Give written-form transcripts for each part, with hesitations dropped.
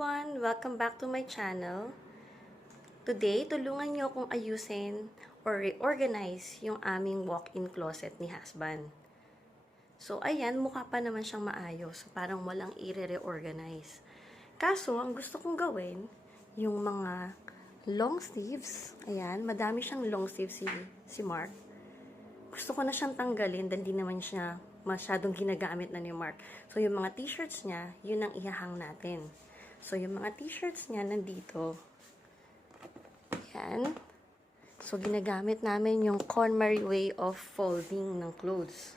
everyone! Welcome back to my channel. Today, tulungan niyo akong ayusin or reorganize yung aming walk-in closet ni husband. So, ayan, mukha pa naman siyang maayos. So, parang walang i-reorganize. Kaso, ang gusto kong gawin, yung mga long sleeves. Ayan, madami siyang long sleeves si Mark. Gusto ko na siyang tanggalin dahil di naman siya masyadong ginagamit na ni Mark. So, yung mga t-shirts niya, yun ang ihahang natin. So, yung mga t-shirts niya nandito. Yan. So, ginagamit namin yung KonMari way of folding ng clothes.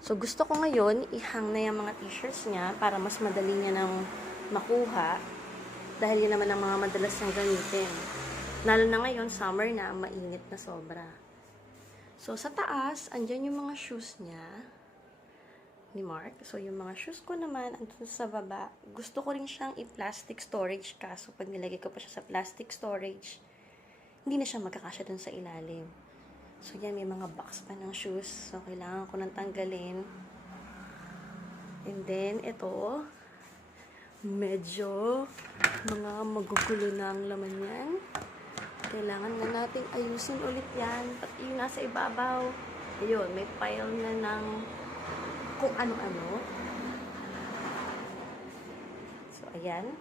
So, gusto ko ngayon, ihang na yung mga t-shirts niya para mas madali niya nang makuha. Dahil yun naman ang mga madalas niyang gamitin. Lalo na ngayon, summer na, mainit na sobra. So, sa taas, andyan yung mga shoes niya ni Mark. So, yung mga shoes ko naman, andun sa baba. Gusto ko rin siyang i-plastic storage kaso pag nilagay ko pa siya sa plastic storage, hindi na siya magkakasya dun sa ilalim. So, yan, may mga box pa ng shoes. So, kailangan ko nang tanggalin. And then, ito, medyo mga magugulo na ang laman yan. Kailangan na nating ayusin ulit yan. Pati yung nasa ibabaw. Ayun, may pile na ng kung ano-ano. So, ayan.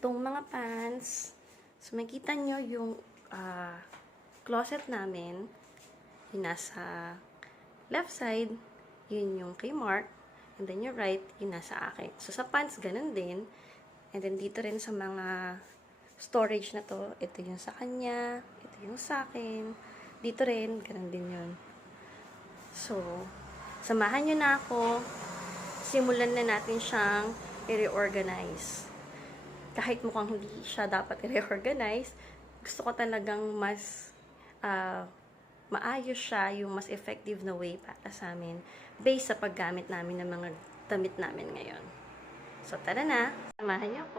Itong mga pants. So, makita nyo yung closet namin. Yung nasa left side, yun yung kay Mark. And then yung right, yung nasa akin. So, sa pants, ganun din. And then, dito rin sa mga storage na to, ito yung sa kanya, ito yung sa akin. Dito rin, ganun din yun. So, samahan nyo na ako. Simulan na natin siyang i-reorganize. Kahit mukhang hindi siya dapat i-reorganize, gusto ko talagang mas maayos siya, yung mas effective na way para sa amin based sa paggamit namin ng mga damit namin ngayon. So, tara na. Samahan niyo ako.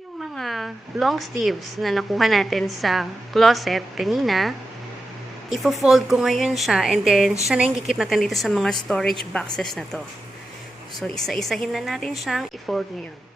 Yung mga long sleeves na nakuha natin sa closet kanina, ifo-fold ko ngayon siya and then siya na yung kikip natin dito sa mga storage boxes na to. So, isa-isahin na natin siyang i-fold ngayon.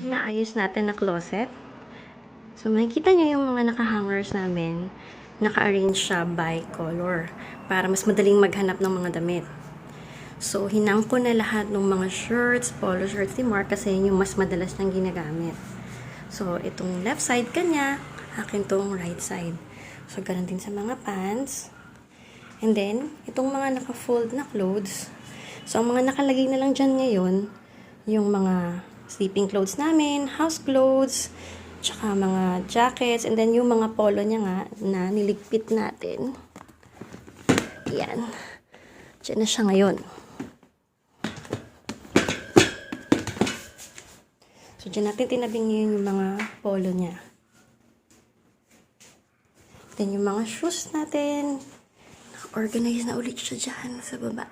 Naayos natin na closet. So, makikita nyo yung mga naka-hangers namin. Naka-arrange siya by color para mas madaling maghanap ng mga damit. So, hinang ko na lahat ng mga shirts, polo shirts ni Mark kasi yun yung mas madalas niyang ginagamit. So, itong left side kanya, akin tong right side. So, ganun din sa mga pants. And then, itong mga naka-fold na clothes. So, ang mga nakalagay na lang dyan ngayon, yung mga sleeping clothes namin, house clothes, tsaka mga jackets, and then yung mga polo niya nga na niligpit natin. Yan. Diyan na siya ngayon. So, dyan natin tinabing ngayon yung mga polo niya. Then, yung mga shoes natin, naka-organize na ulit siya dyan sa baba.